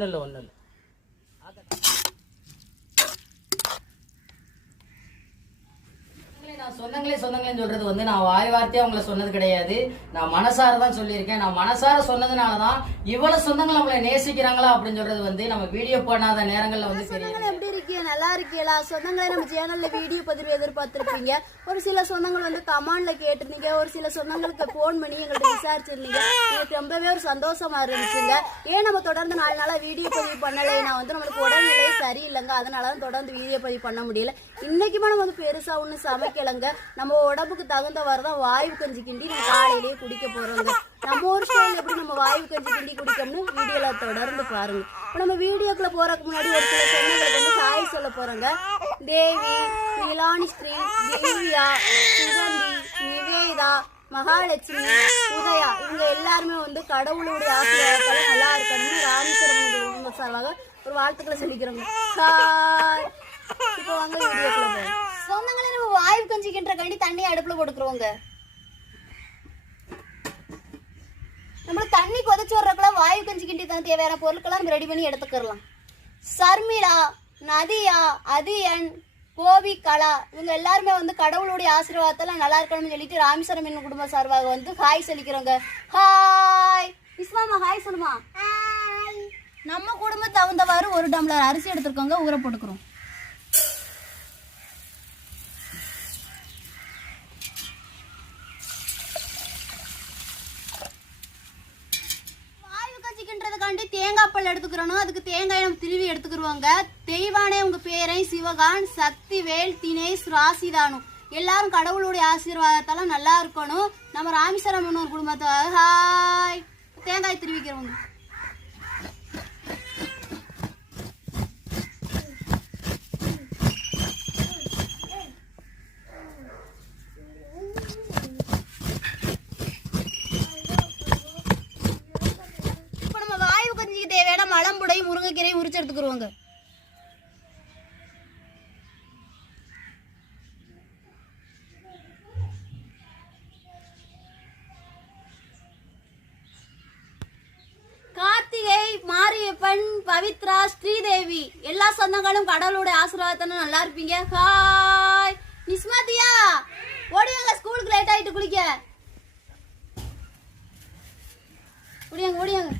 ஒன்றும் இல்லை ஒன்றும் இல்லை நான் சொல்றது வந்து நான் வாய் வார்த்தையா உங்களை சொன்னது கிடையாது. நான் மனசார தான் சொல்லியிருக்கேன். நான் மனசார சொன்னதுனால தான் இவ்வளவு சொந்தங்கள் நம்மளை நேசிக்கிறாங்களா அப்படின்னு சொல்றது வந்து நம்ம வீடியோ பண்ணாத நேரங்கள்ல வந்து தெரியும் எப்படி இருக்கீங்க? நல்லா இருக்கீங்களா? சொந்தங்களே நம்ம சேனல்ல வீடியோ பதிவு எதிர்பார்த்திருப்பீங்க. ஒரு சில சொந்தங்கள் வந்து கமாண்ட்ல கேட்டிருந்தீங்க. ஒரு சில சொந்தங்களுக்கு ஃபோன் பண்ணி எங்கள்கிட்ட விசாரிச்சிருந்தீங்க. எனக்கு ரொம்பவே ஒரு சந்தோஷமா இருந்துச்சுங்க. ஏன் நம்ம தொடர்ந்து நாலு நாளா வீடியோ பதிவு பண்ணலைன்னா வந்து நம்மளுக்கு உடல்நிலை சரியில்லைங்க. அதனால தான் தொடர்ந்து வீடியோ பதிவு பண்ண முடியல. இன்னைக்குமே நம்ம வந்து பெருசா ஒன்றும் சமைக்கலைங்க. நம்ம உடம்புக்கு தகுந்தவாறு தான் வாயு கஞ்சி கிண்டி நம்ம காலையிலேயே குடிக்க போறோங்க. நம்ம ஒரு ஸ்டைல் எப்படி நம்ம வாயு கஞ்சி கிண்டி குடிக்கணும்னு வீடியோல தொடர்ந்து பாருங்க. இப்போ நம்ம வீடியோக்குள்ள போறதுக்கு முன்னாடி ஒரு சில சொந்தங்களுக்கு வந்து ஹாய் சொல்ல போறோங்க. தேவி நிலானி ஸ்ரீ திவ்யா சுகந்தி நிவேதா மகாலட்சுமி உதயா இவங்க எல்லாருமே வந்து கடவுளுடைய ஆசீர்வாதத்தால நல்லா இருக்கணும்னு ராமேஸ்வரம் சார்பாக ஒரு வாழ்த்துக்களை சொல்லிக்கிறோங்க. இப்போ வாங்க வீடியோக்குள்ள போவோம் சொந்தங்களே நம்ம வாயு கஞ்சிக்கின்ற கண்டி தண்ணி அடுப்புல கொடுக்குறோங்க நம்மளுக்கு தண்ணி கொதிச்சு வர்றதுக்குள்ள வாயு கஞ்சி கிண்டி தான் தேவையான பொருட்கள்லாம் நம்ம ரெடி பண்ணி எடுத்துக்கிறலாம் சர்மிளா நதியா அதியன் கோபி கலா இவங்க எல்லாருமே வந்து கடவுளுடைய ஆசீர்வாதத்தால நல்லா இருக்கணும்னு சொல்லிட்டு ராமேஸ்வரம் என்னும் குடும்ப சார்பாக வந்து ஹாய் சொல்லிக்கிறோங்க. ஹாய்! இஸ்மாமா ஹாய் சொல்லுமா? நம்ம குடும்பம் தகுந்தவாறு ஒரு டம்ளர் அரிசி எடுத்துருக்கோங்க ஊற போட்டுக்கிறோம் வாயு கட்சிக்கின்றதுக்காண்டி தேங்காய் பல் அதுக்கு தேங்காய் நம்ம திருவி எடுத்துக்கிடுவாங்க தெய்வானே உங்க பேரை சிவகான் சக்திவேல் தினேஷ் ராசிதானு. எல்லாரும் கடவுளுடைய ஆசீர்வாதத்தால நல்லா இருக்கணும். நம்ம ராமேஸ்வரம் ஒரு குடும்பத்தை ஹாய். தேங்காய் திருவிக்கிறவங்க இப்போ நம்ம வாயு கஞ்சிக்கு தேவையான மலம்புடை பார்த்துக்குருவாங்க கார்த்திகை மாரியப்பன் பவித்ரா ஸ்ரீதேவி. எல்லா சொந்தங்களும் கடவுளுடைய ஆசீர்வாதத்தால நல்லா இருப்பீங்க. ஹாய் நிஸ்மதியா ஓடியாங்க ஸ்கூலுக்கு லேட் ஆயிட்டு குளிக்க. ஓடியாங்க ஓடியாங்க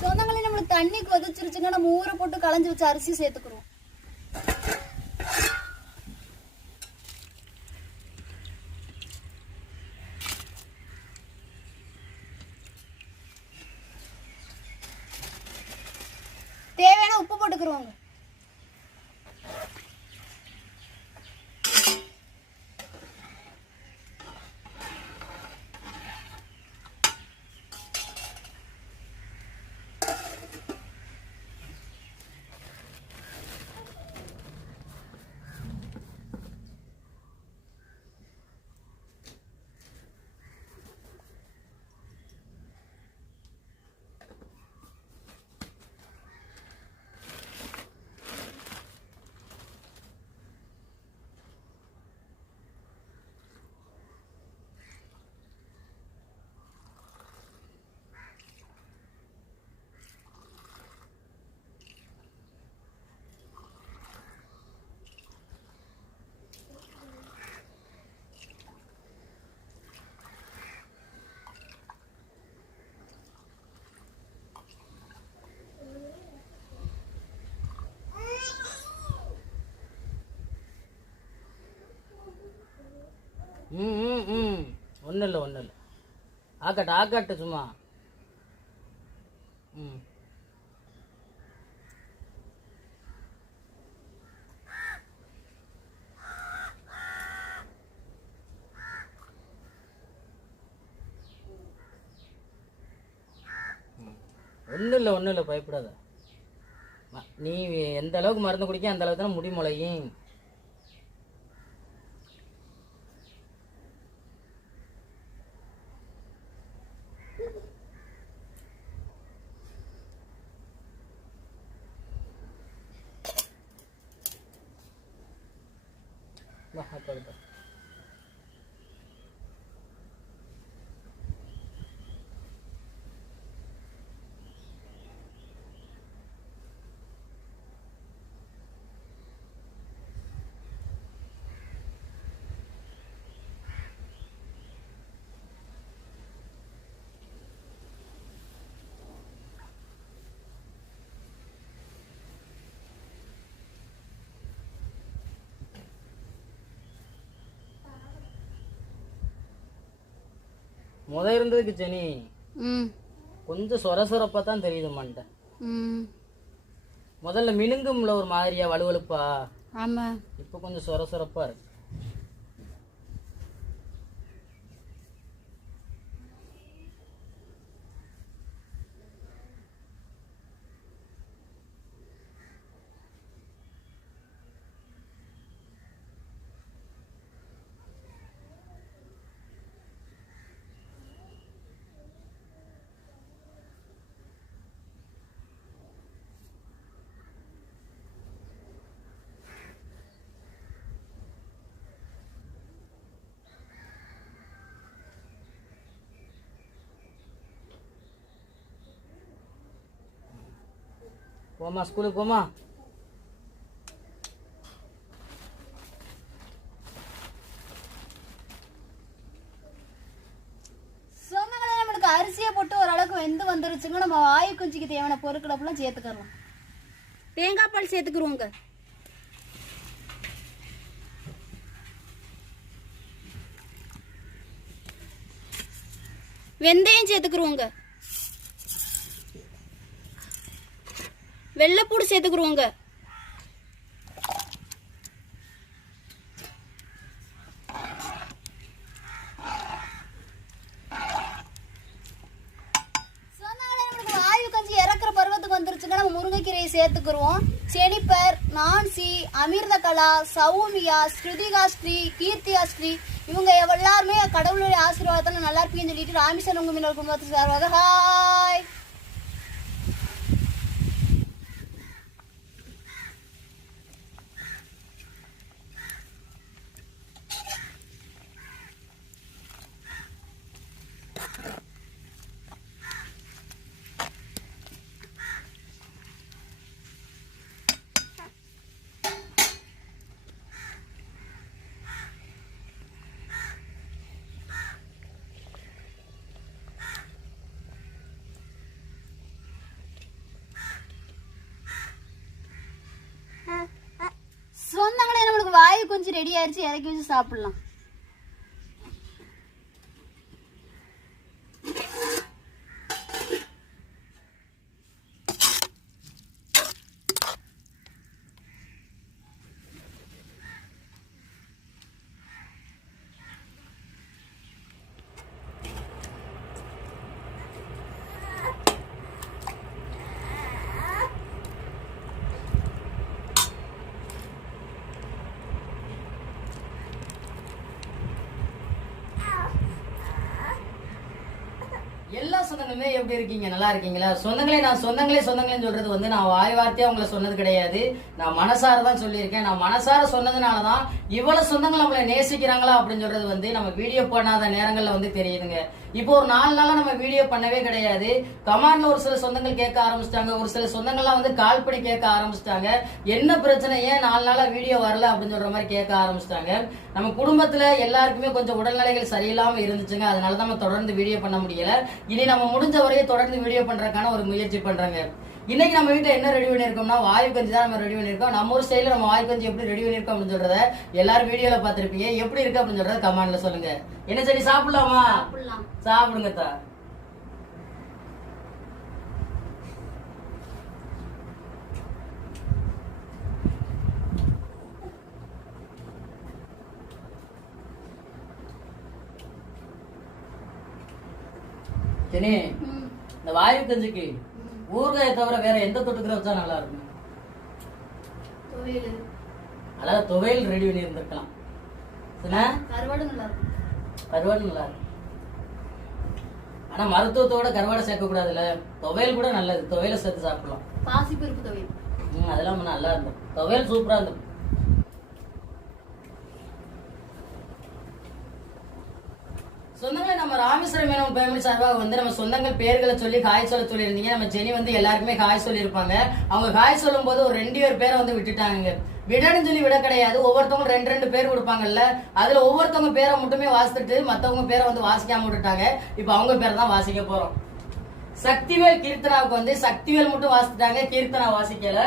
சொந்தங்களே நம்மளுக்கு தண்ணி கொதிச்சிருச்சுங்க நம்ம ஊற களைஞ்சு வச்ச அரிசி சேர்த்துக்கிறோம் தேவையான உப்பு போட்டுக்கிறோங்க ஒன்றும் இல்லை ஒன்றும் இல்லை ஆக்கட்ட ஆக்கட்ட சும்மா. ம். ஒன்றும் இல்லை ஒன்றும் இல்லை பயப்படாத நீ எந்த அளவுக்கு மருந்து குடிக்க அந்த அளவுக்கு தான் முடி முளையும். Pak. முத இருந்ததுக்கு ம். கொஞ்சம் சொர சொரப்பா தான் தெரியுது மண்டை முதல்ல மினுங்கும்ல ஒரு மாதிரியா வலுவலுப்பா. ஆமாம் இப்போ கொஞ்சம் சொர சொரப்பா இருக்கு. போமா ஸ்கூலுக்கு போமா நம்மளுக்கு அரிசியை போட்டு ஓரளவுக்கு வெந்து வந்துருச்சுங்க. நம்ம வாயு குஞ்சிக்கு தேவையான பொருட்களப்பெல்லாம் சேர்த்துக்கலாம் தேங்காய் பால் சேர்த்துக்குருவோங்க. வெந்தயம் சேர்த்துக்குருவோங்க. வெள்ளைப்பூடு சேர்த்துக்குருவோங்க. சொன்னாலே இறக்குற பருவத்துக்கு வந்துருச்சுங்க நம்ம முருங்கைக்கீரையை சேர்த்துக்குருவோம். செனிப்பர் நான்சி அமிர்தகலா சௌமியா ஸ்ருதிகா ஸ்ரீ கீர்த்தியா ஸ்ரீ இவங்க எல்லாருமே கடவுளுடைய ஆசீர்வாதத்தில் நல்லா இருப்பீங்கன்னு சொல்லிட்டு ராமேஸ்வரம் உங்க மீனவர் குடும்பத்துக்கு சார்பாக ஹாய் சொந்தங்களே நம்மளுக்கு வாயு கொஞ்சம் ரெடி ஆயிடுச்சு இறக்கி வச்சு சாப்பிடலாம். எல்லா எப்படி இருக்கீங்க? நல்லா இருக்கீங்களா? சொந்தங்களே நான் சொந்தங்களே சொந்தங்களேன்னு சொல்றது வந்து நான் வாய் வார்த்தையா உங்களை சொன்னது கிடையாது. நான் மனசார தான் சொல்லியிருக்கேன். நான் மனசார சொன்னதுனால தான் இவ்வளவு சொந்தங்கள் நம்மளை நேசிக்கிறாங்களா அப்படின்னு சொல்றது வந்து நம்ம வீடியோ பண்ணாத நேரங்கள்ல வந்து தெரியுதுங்க. இப்போ ஒரு நாலு நாளா நம்ம வீடியோ பண்ணவே கிடையாது. கமாண்ட்ல ஒரு சில சொந்தங்கள் கேட்க ஆரம்பிச்சிட்டாங்க. ஒரு சில சொந்தங்கள்லாம் வந்து கால் பண்ணி கேட்க ஆரம்பிச்சிட்டாங்க. என்ன பிரச்சனை ஏன் நாலு நாளா வீடியோ வரல அப்படின்னு சொல்ற மாதிரி கேட்க ஆரம்பிச்சிட்டாங்க. நம்ம குடும்பத்துல எல்லாருக்குமே கொஞ்சம் உடல்நிலைகள் சரியில்லாம இருந்துச்சுங்க. அதனால தான் நம்ம தொடர்ந்து வீடியோ பண்ண முடியல. இனி நம்ம முடிஞ்ச வரையும் தொடர்ந்து வீடியோ பண்றதுக்கான ஒரு முயற்சி பண்றாங்க. இன்னைக்கு நம்ம வீட்டுல என்ன ரெடி பண்ணிருக்கோம்னா வாயு கஞ்சி தான் நம்ம ரெடி பண்ணிருக்கோம். நம்ம ஒரு ஸ்டைல நம்ம வாயு கஞ்சி எப்படி ரெடி பண்ணிருக்கோம் அப்படின்னு சொல்றத எல்லாரும் வீடியோல பாத்திருப்பீங்க எப்படி இருக்கு அப்படின்னு சொல்றத கமெண்ட்ல சொல்லுங்க. என்ன சரி சாப்பிடலாமா? சாப்பிடலாம். சாப்பிடுங்க தா ம் இந்த வாயு கஞ்சிக்கு ஊறுகாயை தவிர வேற எந்த தொட்டுக்கிற வச்சா நல்லா இருக்கும்? அதாவது துவையல் ரெடி பண்ணி இருந்திருக்கலாம் கருவாடு நல்லா இருக்கும். கருவாடு நல்லா இருக்கும். ஆனா மருத்துவத்தோட கருவாடை சேர்க்க கூடாதுல்ல துவையல் கூட நல்லது. துவையலை சேர்த்து சாப்பிடலாம். பாசிப்பருப்பு துவையல். அதெல்லாம் நல்லா இருந்தது. துவையல் சூப்பரா இருந்தது. சொந்தங்களை நம்ம ராமேஸ்வரம் மேனவன் பயமணி சார்பாக வந்து நம்ம சொந்தங்கள் பேர்களை சொல்லி காய் சொல்ல சொல்லியிருந்தீங்க. நம்ம ஜெனி வந்து எல்லாருக்குமே காய் சொல்லியிருப்பாங்க. அவங்க காய் சொல்லும் போது ஒரு ரெண்டு பேர் பேரை வந்து விட்டுட்டாங்க விடன்னு சொல்லி விட கிடையாது. ஒவ்வொருத்தவங்க ரெண்டு ரெண்டு பேர் கொடுப்பாங்கல்ல. அதுல ஒவ்வொருத்தவங்க பேரை மட்டுமே வாசித்துட்டு மத்தவங்க பேரை வந்து வாசிக்காம விட்டுட்டாங்க. இப்போ அவங்க பேரை தான் வாசிக்க போறோம். சக்திவேல் கீர்த்தனாவுக்கு வந்து சக்திவேல் மட்டும் வாசிட்டாங்க கீர்த்தனா வாசிக்கல.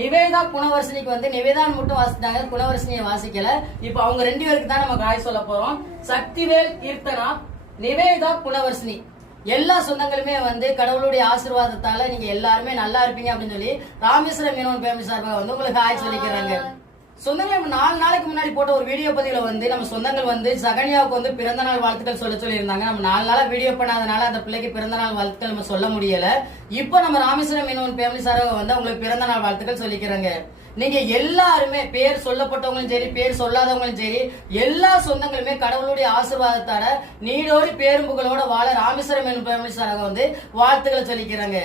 நிவேதா குணவர்ஷினிக்கு வந்து நிவேதான் மட்டும் வாசித்தாங்க குணவர்ஷினியை வாசிக்கல. இப்ப அவங்க ரெண்டு பேருக்கு தான் நம்ம காய் சொல்ல போறோம். சக்திவேல் கீர்த்தனா நிவேதா குணவர்ஷினி எல்லா சொந்தங்களுமே வந்து கடவுளுடைய ஆசீர்வாதத்தால நீங்க எல்லாருமே நல்லா இருப்பீங்க அப்படின்னு சொல்லி ராமேஸ்வரம் மீனவன் பேமி சார்பாக வந்து உங்களுக்கு காய் சொல்லிக்கிறாங்க. சொந்தங்கள் நாலு நாளைக்கு முன்னாடி போட்ட ஒரு வீடியோ பதிவில் வந்து நம்ம சொந்தங்கள் வந்து சகனியாவுக்கு வந்து பிறந்த நாள் வாழ்த்துக்கள் சொல்ல சொல்லியிருந்தாங்க. நம்ம நாலு நாளாக வீடியோ பண்ணாதனால அந்த பிள்ளைக்கு பிறந்த நாள் வாழ்த்துக்கள் நம்ம சொல்ல முடியல. இப்போ நம்ம ராமேஸ்வரம் மீனவன் ஃபேமிலி சாராக வந்து அவங்களுக்கு பிறந்த நாள் வாழ்த்துக்கள் சொல்லிக்கிறாங்க. நீங்க எல்லாருமே பேர் சொல்லப்பட்டவங்களும் சரி பேர் சொல்லாதவங்களும் சரி எல்லா சொந்தங்களுமே கடவுளுடைய ஆசீர்வாதத்தால நீடோடி பேரும்புகளோட வாழ ராமேஸ்வரம் மீனவன் ஃபேமிலி சாராக வந்து வாழ்த்துக்களை சொல்லிக்கிறாங்க.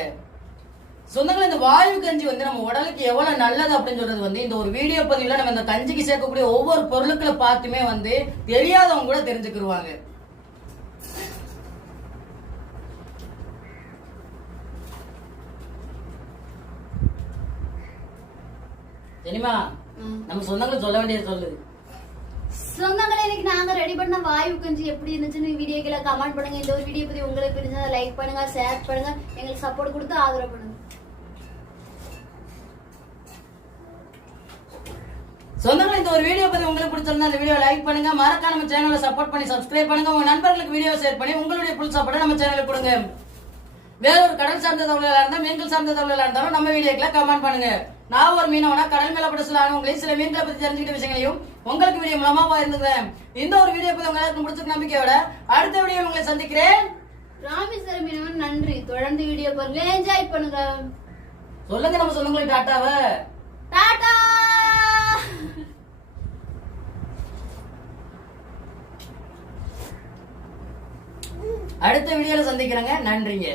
சொந்தங்கள் இந்த வாயு கஞ்சி வந்து நம்ம உடலுக்கு எவ்வளவு நல்லது அப்படின்னு சொல்றது வந்து இந்த ஒரு வீடியோ பதிவுல நம்ம இந்த கஞ்சிக்கு சேர்க்கக்கூடிய ஒவ்வொரு பொருட்களை பார்த்துமே வந்து தெரியாதவங்க கூட தெரிஞ்சுக்கிருவாங்க. தெரியுமா. நம்ம சொந்தங்கள் சொல்ல வேண்டியது சொல்லுது. சொந்தங்களை இன்னைக்கு நாங்க ரெடி பண்ண வாயு கஞ்சி எப்படி இருந்துச்சுன்னு வீடியோக்களை கமெண்ட் பண்ணுங்க. இந்த ஒரு வீடியோ பத்தி உங்களுக்கு பிடிச்சா லைக் பண்ணுங்க ஷேர் பண்ணுங்க. எங்களுக்கு சப்போர்ட் கொடுத்து ஆதரவு பண்ணுங்க. சொந்தங்கள் இந்த ஒரு வீடியோ பத்தி உங்களுக்கு பிடிச்சிருந்தா இந்த வீடியோ லைக் பண்ணுங்க. மறக்காம நம்ம சேனலை சப்போர்ட் பண்ணி சப்ஸ்கிரைப் பண்ணுங்க. உங்க நண்பர்களுக்கு வீடியோ ஷேர் பண்ணி உங்களுடைய புல் சப்போர்ட்டை நம்ம சேனலுக்கு கொடுங்க. வேற ஒரு கடல் சார்ந்த தொழிலா இருந்தா மீன்கள் சார்ந்த தொழிலா இருந்தாலும் நம்ம வீடியோக்கெல்லாம் கமெண்ட் பண்ணுங்க. நான் ஒரு மீனவனா கடல் மேல பட சில அனுபவங்களையும் சில மீன்களை பத்தி தெரிஞ்சுக்கிட்ட விஷயங்களையும் உங்களுக்கு வீடியோ மூலமா பகிர்ந்துக்கிறேன் இந்த ஒரு வீடியோ பத்தி உங்களுக்கு பிடிச்சிருக்க நம்பிக்கையோட அடுத்த வீடியோ உங்களை சந்திக்கிறேன். ராமேஸ்வரம் மீனவன் நன்றி. தொடர்ந்து வீடியோ பாருங்க. என்ஜாய் பண்ணுங்க. சொல்லுங்க நம்ம சொந்தங்களுக்கு டாட்டாவை. டாடா அடுத்த வீடியோல சந்திக்கிறேங்க. நன்றிங்க.